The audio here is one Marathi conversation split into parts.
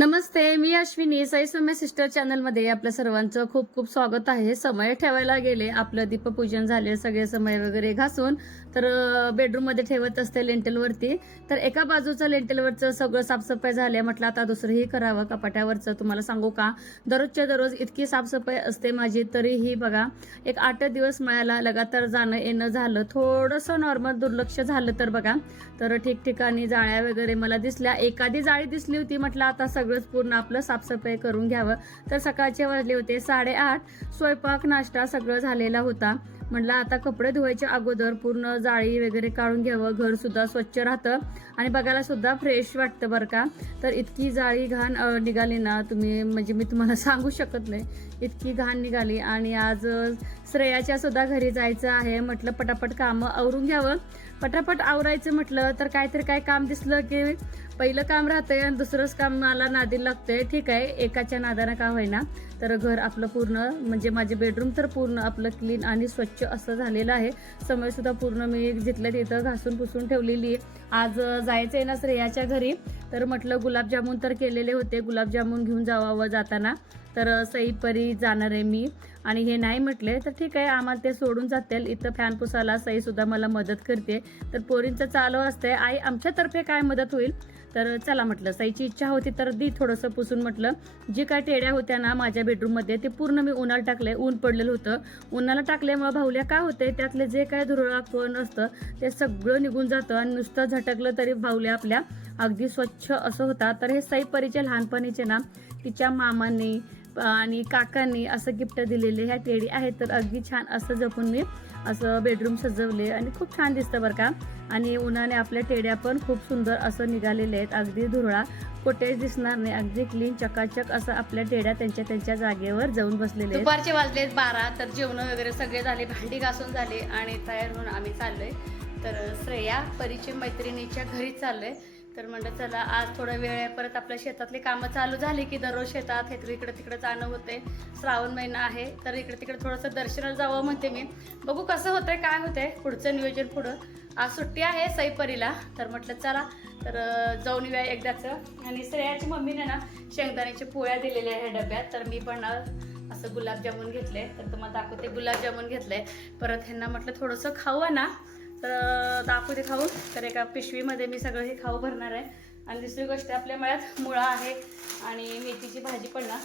नमस्ते मी अश्विनी. साई सौम्य सिस्टर चॅनलमध्ये आपल्या सर्वांचं खूप खूप स्वागत आहे. समय ठेवायला गेले. आपलं दीपपूजन झाले सगळे समय वगैरे घासून. तर बेडरूममध्ये ठेवत असते लेंटेलवरती तर एका बाजूचं लेंटेलवरचं सगळं साफसफाई झाली. म्हटलं आता दुसरंही करावं कपाट्यावरचं. तुम्हाला सांगू का? दररोजच्या दररोज इतकी साफसफाई असते माझी तरीही बघा एक आठ दिवस मिळाला लगातार जाणं येणं झालं. थोडंसं नॉर्मल दुर्लक्ष झालं तर बघा. तर ठिकठिकाणी जाळ्या वगैरे मला दिसल्या. एखादी जाळी दिसली होती म्हटलं आता सगळंच पूर्ण आपलं साफसफाई करून घ्यावं. तर सकाळचे वाजले होते साडेआठ. स्वयंपाक नाश्ता सगळं झालेला होता. म्हटलं आता कपडे धुवायच्या अगोदर पूर्ण जाळी वगैरे काढून घ्यावं. घर सुद्धा स्वच्छ राहतं. आणि बघायला सुद्धा फ्रेश वाटतं बरं का. तर इतकी जाळी घाण निघाली ना तुम्ही. म्हणजे मी तुम्हाला सांगू शकत नाही. इतकी घाण निघाली. आणि आज श्रेयाच्या सुद्धा घरी जायचं आहे. म्हटलं पटापट कामं आवरून घ्यावं. पटापट आवरायचं म्हटलं तर काहीतरी काय काम दिसलं की पहिलं काम राहतंय आणि दुसरंच काम मला नादी लागतंय. ठीक आहे एकाच्या नादानं का होईना. तर घर आपलं पूर्ण म्हणजे माझे बेडरूम तर पूर्ण आपलं क्लीन आणि स्वच्छ असं झालेलं आहे. समयसुद्धा पूर्ण मी जिथलं तिथं घासून पुसून ठेवलेली आहे. आज जायचं आहे ना श्रेयाच्या घरी. तर म्हटलं गुलाबजामून तर केलेले होते. गुलाबजामून घेऊन जावावं जाताना. तर सई परी जाणार आहे मी. आणि हे नाही म्हटले तर ठीक आहे आम्हाला ते सोडून जातील. इथं फॅन पुसायला सई सुद्धा मला मदत करते. तर पोरींचं चालू असते आई आमच्यातर्फे काय मदत होईल? तर चला म्हटलं सईची इच्छा होती तर दी थोडंसं पुसून म्हटलं. जी काय टेड्या होत्या ना माझ्या बेडरूममध्ये ते पूर्ण मी उन्हाला टाकले ऊन पडलेलं होतं. उन्हाला टाकल्यामुळे भावल्या काय होते त्यातले जे काय धुरळा कोण असतं ते सगळं निघून जातं आणि नुसतं झटकलं तरी भावल्या आपल्या अगदी स्वच्छ असं होता तर हे सईपरीचे लहानपणीचे ना तिच्या मामांनी आणि काकांनी असं गिफ्ट दिलेले ह्या टेडी आहेत. तर अगदी छान असं जपून मी असं बेडरूम सजवले आणि खूप छान दिसतं बरं का. आणि उन्हाने आपल्या टेड्या पण खूप सुंदर असं निघालेले आहेत. अगदी धुरळा कुठेच दिसणार नाही. अगदी क्लीन चकाचक असं आपल्या टेड्या त्यांच्या त्यांच्या जागेवर जाऊन बसलेले दुपारचे वाजले बारा तर जेवण वगैरे सगळे झाले भांडी घासून झाले आणि तयार होऊन आम्ही चाललोय. तर श्रेया परीचे मैत्रिणीच्या घरी चाललोय. तर म्हणलं चला आज थोडा वेळ आहे. परत आपल्या शेतातली कामं चालू झाली की दररोज शेतात हे इकडे तिकडे जाणं होते श्रावण महिना आहे तर इकडे तिकडे थोडंसं दर्शनाला जावं म्हणते मी. बघू कसं होतंय काय होतंय. पुढचं नियोजन पुढं. आज सुट्टी आहे सईपरीला तर म्हटलं चला तर जाऊन येऊया एकदाचं. आणि श्रेयाची मम्मीने ना शेंगदाण्याच्या पोळ्या दिलेल्या आहे डब्यात. तर मी पण असं गुलाबजामुन घेतले तर तुम्हाला दाखवते गुलाबजामुन घेतले परत ह्यांना म्हटलं थोडंसं खाऊ ना तर दाखवते खाऊन तर एका पिशवीमध्ये मी सगळं हे खाऊ भरणार आहे. आणि दुसरी गोष्ट आपल्या मळ्यात मुळा आहे आणि मेथीची भाजी पण ना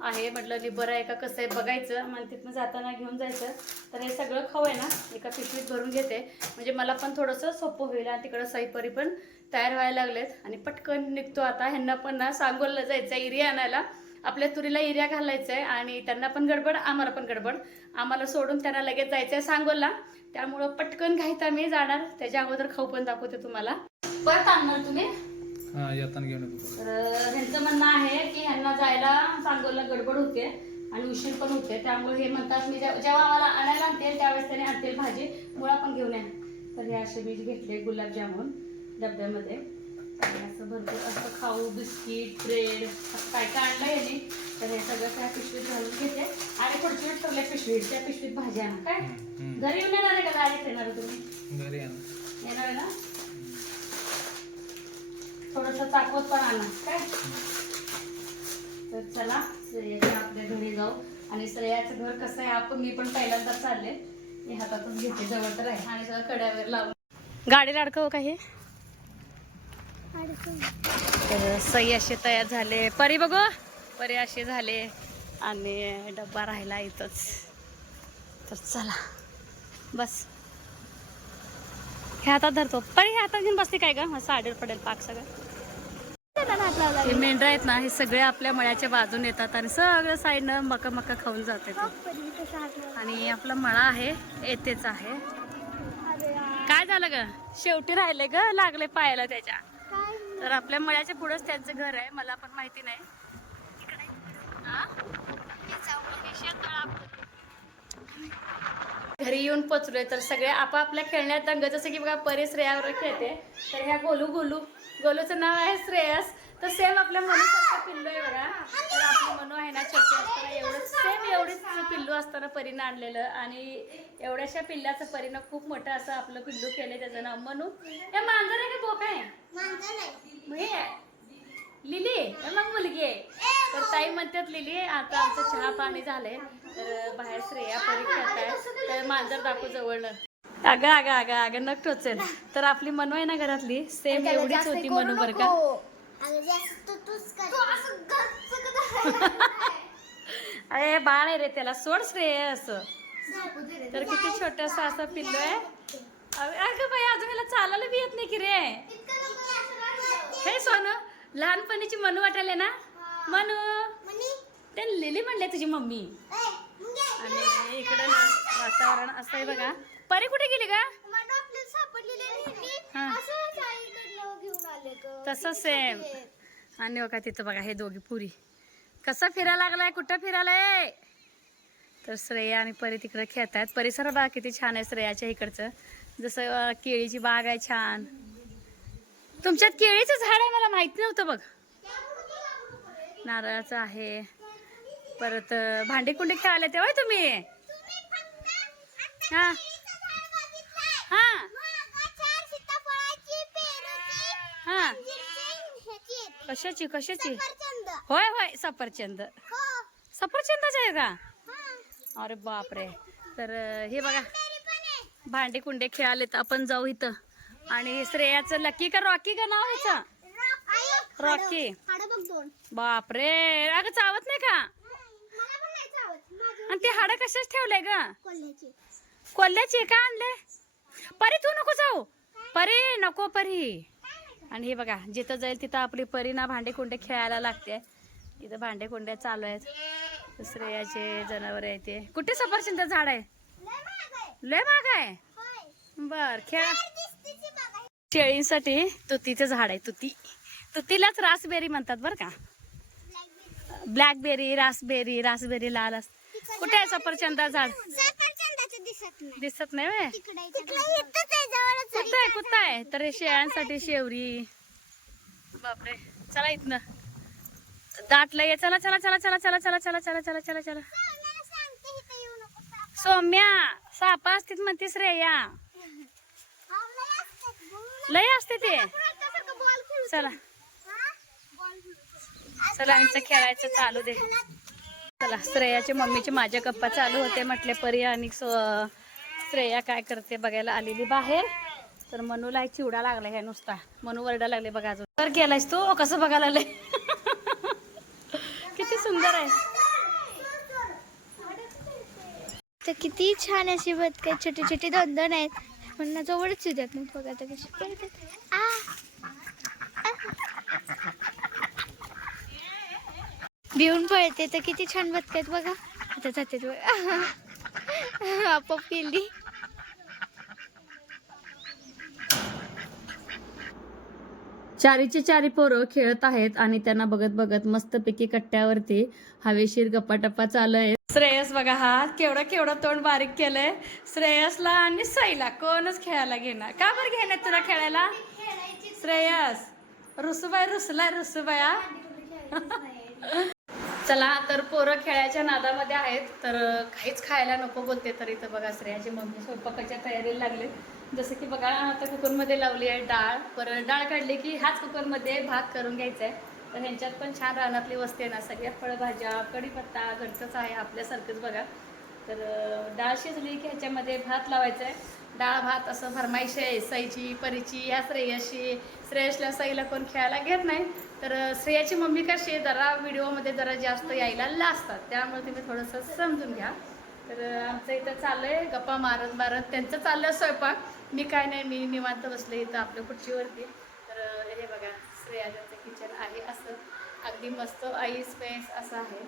आहे. म्हटलं नि बरं आहे का कसं आहे बघायचं. मग तिथनं जाताना घेऊन जायचं. तर हे सगळं खाऊ आहे ना एका पिशवीत भरून घेते. म्हणजे मला पण थोडंसं सोपं होईल आणि तिकडं सईपरी पण तयार व्हायला लागलेत. आणि पटकन निघतो आता. ह्यांना पण ना सांगोलला जायचं आहे इरिया आणायला. आपल्या तुरीला इरिया घालायचं आहे आणि त्यांना पण गडबड आम्हाला पण गडबड. आम्हाला सोडून त्यांना लगेच जायचं आहे सांगोलला. त्यामुळं पटकन घाईत आम्ही जाणार. त्याच्या अगोदर खाऊ पण दाखवते तुम्हाला. परत आणणार तुम्ही? हा ह्यांचं म्हणणं आहे की ह्यांना जायला सांगोला गडबड होते आणि उशीर पण होते. त्यामुळे हे म्हणतात मी जेव्हा आम्हाला आणायला आणतील त्यावेळेस त्याने आणतील भाजी. मुळा पण घेऊन या. तर हे असे मी घेतले गुलाबजामुन डब्यामध्ये. असं भरपूर असं खाऊ बिस्किट ब्रेड काय काय आणलं याने तर हे सगळं त्या पिशवीत घालून घेते. आणि पुढची वेळ ठरल्या पिशवीत त्या पिशवीत भाजी आणा. काय. घरी येऊन येणार आहे का? गाडीत येणार आहे तुम्ही? घरी येणार. आहे ना? थोडस चाकवत पण आणा. काय? तर चला श्रेयाच्या आपल्या घरी जाऊ. आणि श्रेयाचं घर कसं आहे आपण मी पण पहिल्यांदा चालले. मी हातातून घेते जवळ तर आहे. आणि सगळं कड्यावर लावून. गाडीला अडकव का हे? तर सई असे तयार झाले. परी बघू. परी असे झाले. आणि डब्बा राहिला इथंच. तर चला. बस. हे हातात धरतो. परी हे हातात घेऊन बसते काय का साडीवर पडेल पाक सगळं. हे मेंढरा आहेत ना हे सगळे आपल्या मळ्याच्या बाजून येतात आणि सगळं साईडनं मका मका खाऊन जाते आणि आपला मळा आहे येतेच आहे. काय झालं ग? शेवटी राहिले ग लागले पायाला त्याच्या. तर आपल्या मळ्याच्या पुढेच त्यांचं घर आहे मला पण माहिती नाही. घरी येऊन पोचलोय तर सगळे आपापल्या खेळण्यात दंग जसं की बघा परी श्रेयावर खेळते. तर ह्या गोलू गोलू गोलूचं नाव आहे श्रेयस. तर सेम आपल्या मनुसारखं पिल्लो आहे बघा तर आपली मनू आहे ना छोटी असताना एवढं सेम एवढीच पिल्लू असताना परीनं आणलेलं आणि एवढ्याशा पिल्ल्याचं परीनं खूप मोठं असं आपलं पिल्लू केलं त्याचं नाव मनू. हे मांजर आहे का बोक आहे? लिली हे मग नाहीये तर ताई म्हणतात लिली आता आमचं चहा पाणी झालंय. तर बाहेर श्रेया परी खेळताय. तर मांजर दाखवू जवळ अगं अगं अगं अगं नक टोचेल. तर आपली मनू आहे ना घरातली? सेम एवढीच होती मनू बरं का? अरे बाळ आहे रे त्याला सोड श्रेय असं. तर किती छोटस असं पिल्लू आहे. अगं बाई अजून मला चालायला बी येत नाही की रे. हे सोनू लहानपणीची मनू वाटायला ना? मनू ते लिली म्हणले तुझी मम्मी. आणि इकडे ना वातावरण असं आहे बघा. परी कुठे गेली का हा. तसं सेम आणि बघा तिथं बघा हे दोघी पुरी. कसा फिरायला लागलाय? कुठं फिरायलाय? तर श्रेया आणि परी तिकडे आहेत. परिसर बाग किती छान आहे श्रेयाच्या इकडचं. जसं केळीची बाग आहे छान. तुमच्यात केळीचं झाड आहे मला माहिती नव्हतं बघ. नारळाचं आहे. परत भांडे भांडी कुंडी खेळायला तेव्हा तुम्ही. हा. हा. हा. कशाची कशाची? होय होय सफरचंद. सफरचंदाच आहे का? अरे बापरे. तर हे बघा. भांडे कुंडे खेळाले तर आपण जाऊ इथं. आणि श्रेयाचं लकी का रॉकी का नाव ह्याचं? रॉकी. बापरे. अगं चावत नाही का? आणि ते हाडं कशाच ठेवलंय ग? कोल्ह्याची. का आणले परी तू नको जाऊ. परी नको परी. आणि हे बघा जिथं जाईल तिथं आपली परी ना भांडे कुंडे खेळायला लागते. इथं भांडे कुंडे चालू आहेत. श्रेयाचे जनावर आहे ते. कुठे सफरचंद झाड आहे? लय माग आहे. बर खेळा. शेळींसाठी तुतीचं झाड आहे तुती. तुतीलाच रासबेरी म्हणतात बरं का. ब्लॅकबेरी रासबेरी रासबेरी लाल अस कुठे आहे सफरचंदा झाड? दिसत नाही व्हय? कुठं आहे कुठं आहे? तर हे शेळ्यांसाठी शेवरी. बापरे चला इथनं. दाटलं ये चला चला चला चला चला चला चला चला चला चला चला सौम्या सापा असतीत म्हणतीस रे या लय असते ते चला चला यांचं खेळायचं चालू दे चला श्रेयाच्या मम्मीचे माझ्या गप्पा चालू होते म्हटले परी आणि श्रेया काय करते बघायला आलेली बाहेर तर मनूला एक चिवडा लागला हे नुसता मनू वरडा लागले बघा अजून तर गेलायस तू कसं बघायला लागले सुंदर आहे. तर किती छान अशी बदक काय छोटे छोटे दोन दोन आहेत. पण जवळच येतात मग बघा आता कशी. पळतात भिवून पळते तर किती छान बदक बघा. आता जाते बघा आपोआप गेली. चारीचे चारी पोरं खेळत आहेत आणि त्यांना बघत बघत मस्तपैकी कट्ट्यावरती हवेशीर गप्पाटप्पा चालू आहे श्रेयस बघा हा केवढं केवढं तोंड बारीक केलंय. श्रेयसला आणि साईला कोणच खेळायला घेणार? का बरं घेणार तुला खेळायला? श्रेयस रुसुबाई रुसलाय रुसुबाया चला तर पोरं खेळायच्या नादामध्ये आहेत तर काहीच खायला नको बोलते तर इथं बघा श्रेयाची मम्मी स्वयंपाकाच्या तयारीला लागले. जसं की बघा आता कुकरमध्ये लावली आहे डाळ. परत डाळ काढली की ह्याच कुकरमध्ये भात करून घ्यायचा आहे. तर ह्यांच्यात पण छान रानातली वस्ती आहे ना सगळ्या फळभाज्या कढीपत्ता घरचंच आहे आपल्यासारखंच बघा. तर डाळ शिजली की ह्याच्यामध्ये भात लावायचा आहे. डाळ भात असं फरमाईश आहे सईची परीची या श्रेयशी श्रेयसला सईला कोण खेळायला घेत नाही. तर श्रेयाची मम्मी कशी आहे, जरा व्हिडिओमध्ये जरा जास्त यायला लाजतात. त्यामुळे तुम्ही थोडंसं समजून घ्या. तर आमचं इथं चाललंय. गप्पा मारत मारत त्यांचं चाललं स्वयंपाक. मी काय नाही मी निवांत बसले इथं आपल्या खुर्चीवरती. तर हे बघा श्रेयाचं किचन आहे असं. अगदी मस्त आई स्पेस असं आहे.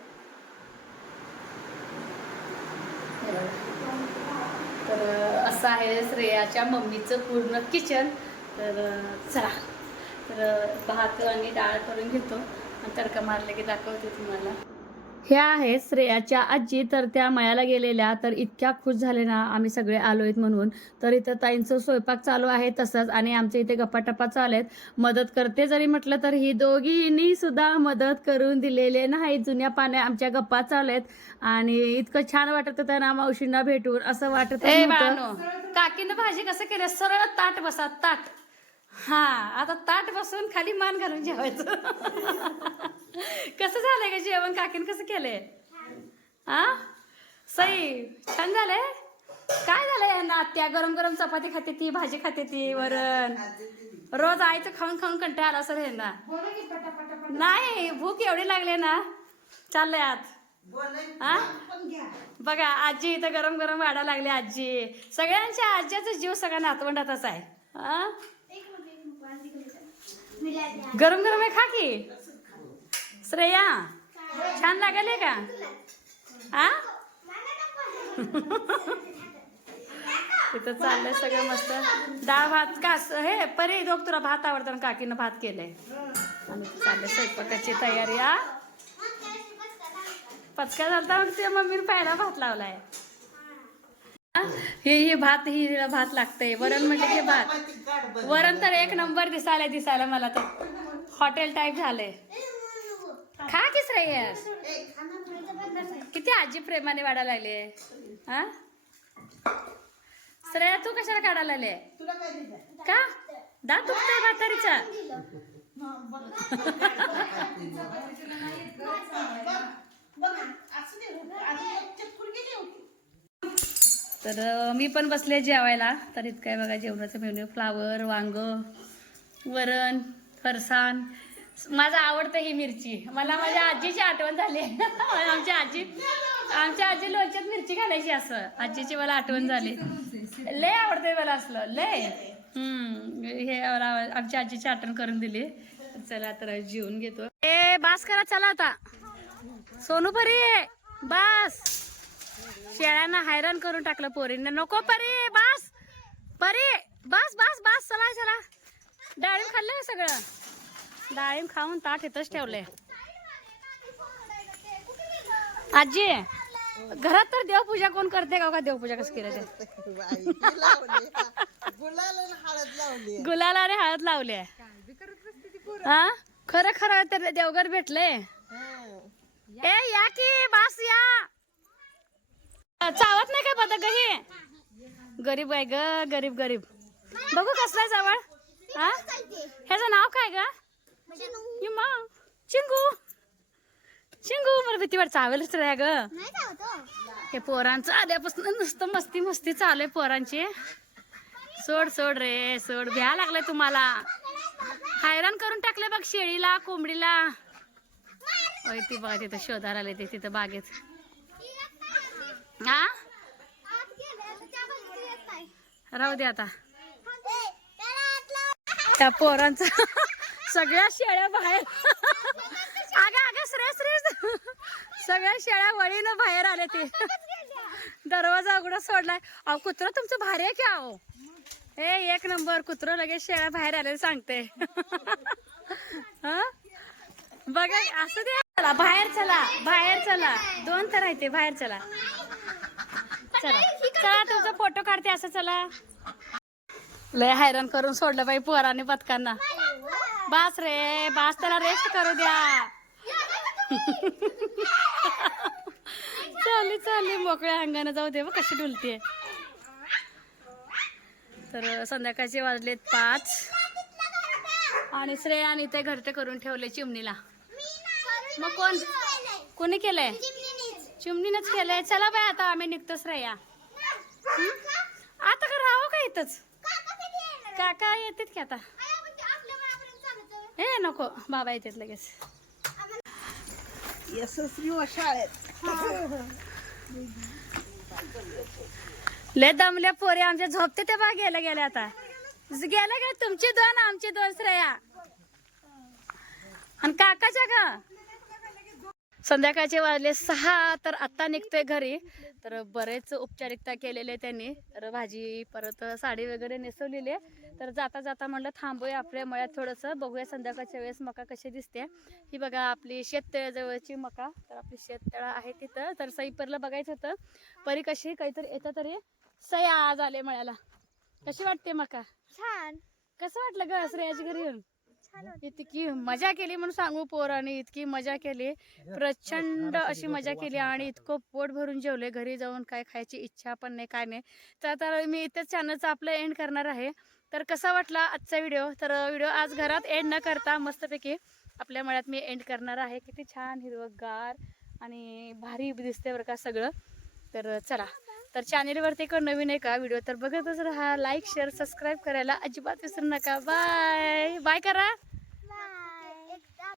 तर असं आहे श्रेयाच्या मम्मीचं पूर्ण किचन. तर चला. तर भात आणि डाळ करून घेतो. आणि तडका मारले की दाखवते तुम्हाला. ह्या आहेत श्रेयाच्या आजी. तर त्या मळ्याला गेलेल्या तर इतक्या खुश झाले ना आम्ही सगळे आलो आहेत म्हणून. तर इथं ताईंचं स्वयंपाक चालू आहे तसंच आणि आमच्या इथे गप्पाटप्पा चालू आहेत. मदत करते जरी म्हटलं तर ही दोघींनी सुद्धा मदत करून दिलेले नाही जुन्या पाण्या आमच्या गप्पा चालू आहेत. आणि इतकं छान वाटत होतं ना मावशींना भेटून. असं वाटत काकीनं भाजी कसं केलं? सरळ ताट बसा ताट. हा आता ताट बसून खाली मान घालून जेवायचं. कसं झालंय का जेवण? काकीन कसं केलंय? हा? सई छान झालंय? काय झालंय यांना आत्या गरम गरम चपाती खाते ती भाजी खाते ती वरण. रोज आईचं खाऊन खाऊन कंटाळा आला सर यांना नाही भूक एवढी लागली ना. चाललंय आत हा? बघा आजी इथं गरम गरम वाढा लागली आजी. सगळ्यांच्या आज्याचा जीव सगळ्या नातवंडातच आहे. हा? गरम गरम आहे खा की. श्रेया छान लागले का? तिथं इथं चाललंय सगळं मस्त. डाळ भात का हे परी दोघ तुला भात आवडतं काकीनं भात केलंय. आणि चाललंय स्वयंपाकाची तयारी आ? पचका झालता म्हणते ते मम्मीने पहिला भात लावलाय. हे हे भात ही हिला भात लागतंय वरण म्हटलं की भात वरण तर एक नंबर दिसायला दिसायला मला तर हॉटेल टाईप झालंय खा की श्रेयस किती आजी प्रेमाने वाढायला लागले हा श्रेया तू कशाला काढायला लागले का दात दुखतोय म्हातारीचा तर मी पण बसले जेवायला. तर इतकं आहे बघा जेवणाचं मेन्यू फ्लावर वांग वरण फरसाण. माझं आवडतं ही मिरची. मला माझ्या आजीची आठवण झाली. आमची आजी आमच्या आजी लोणच्यात मिरची घालायची असं. आजीची मला आठवण झाली. लय आवडते मला असलं. लय. हम्म. हे आमच्या आजीची आठवण करून दिली. चला तर जेवून घेतो. ए बास करा चला आता. सोनू परी बास. शेळ्यांना हैराण करून टाकलं पोरींना. नको परी बास. परी बास बास बास. चला चला. डाळिंब खाल्लंय का सगळं? डाळिंब खाऊन ताट इथंच ठेवलंय आजी घरात तर देवपूजा कोण करते का? हो का देवपूजा कसं केलं ते? गुलाला आणि हळद लावली हा? खरं खरं तर देवघर भेटले ए या की बास या. चावत नाही का बदक हे? गरीब आहे ग गरीब गरीब. बघू कसलाय जवळ हा? ह्याचं नाव काय ग? चिंगू. चिंगू मला भीती वाट चावेलच रे ग हे पोरांचं आल्यापासून नुसतं मस्ती मस्ती चालू आहे पोरांची. सोड सोड रे सोड. घ्या लागलाय तुम्हाला. हैराण करून टाकले बघ शेळीला कोंबडीला. ती बघा तिथं शोधायला आले ते तिथं बागेत. हा राहू दे आता. त्या पोरांचा सगळ्या शेळ्या बाहेर. अगं अगं श्रेय श्रेय सगळ्या शेळ्या वळीनं बाहेर आले ते. दरवाजा उघडा सोडलाय. अहो कुत्र तुमचं भारी आहे की अहो? हे एक नंबर कुत्र लगेच शेळ्या बाहेर आले सांगते. बघा असं दे. चला बाहेर चला बाहेर चला. दोन तर आहे ते बाहेर चला. फोटो काढते असं चला. लय हैराण करून सोडलं बाई पोराने बदकांना. बास रे बास त्याला रेस्ट करू द्या. चालली चालली मोकळ्या अंगानं जाऊ दे कशी डुलते तर संध्याकाळचे वाजलेत पाच. आणि श्रेयाने ते घरटे करून ठेवले चिमणीला. मग कोण? कोणी केलंय? चिमणीनंच केलंय. चला बाय आता आम्ही निघतो श्रेया. आता का राहू का इथंच? काका येतात की आता? ए नको बाबा येतात लगेच. यशस्वी शाळेत. लय दमल्या पोरे आमच्या झोपते ते बा गेल्या गेल्या आता. गेल्या गेल्या तुमची दोन आमची दोन श्रेया. आणि काकाच्या का संध्याकाळचे वाजले सहा तर आत्ता निघतोय घरी. तर बरेच उपचारिकता केलेले त्यांनी. तर भाजी परत साडी वगैरे नेसवलेली आहे. तर जाता जाता म्हणलं थांबूया आपल्या मळ्यात थोडंसं. बघूया संध्याकाळच्या वेळेस मका कशी दिसते. ही बघा आपली शेततळ्याजवळची मका. तर आपली शेततळा आहे तिथं. तर सईपरला बघायचं होतं. परी कशी काहीतरी येतं तरी. सई आज आले मळ्याला. कशी वाटते मका? छान. कसं वाटलं ग श्रेयाच्या घरी येऊन. इतकी मजा केली म्हणून सांगू पोरांनी इतकी मजा केली. प्रचंड अशी मजा केली आणि इतकं पोट भरून जेवले. घरी जाऊन काय खायची इच्छा पण नाही काय नाही. तर आता मी इथेच चॅनलचं आपलं एंड करणार आहे. तर कसा वाटला आजचा व्हिडिओ तर व्हिडिओ आज घरात एंड न करता मस्तपैकी आपल्या मळ्यात मी एंड करणार आहे. किती छान हिरवगार आणि भारी दिसते बरं का सगळं. तर चला. तर चॅनेलवरती एक नवीन आहे का व्हिडिओ तर बघतच राहा. लाईक शेअर सबस्क्राईब करायला अजिबात विसरू नका. बाय बाय करा.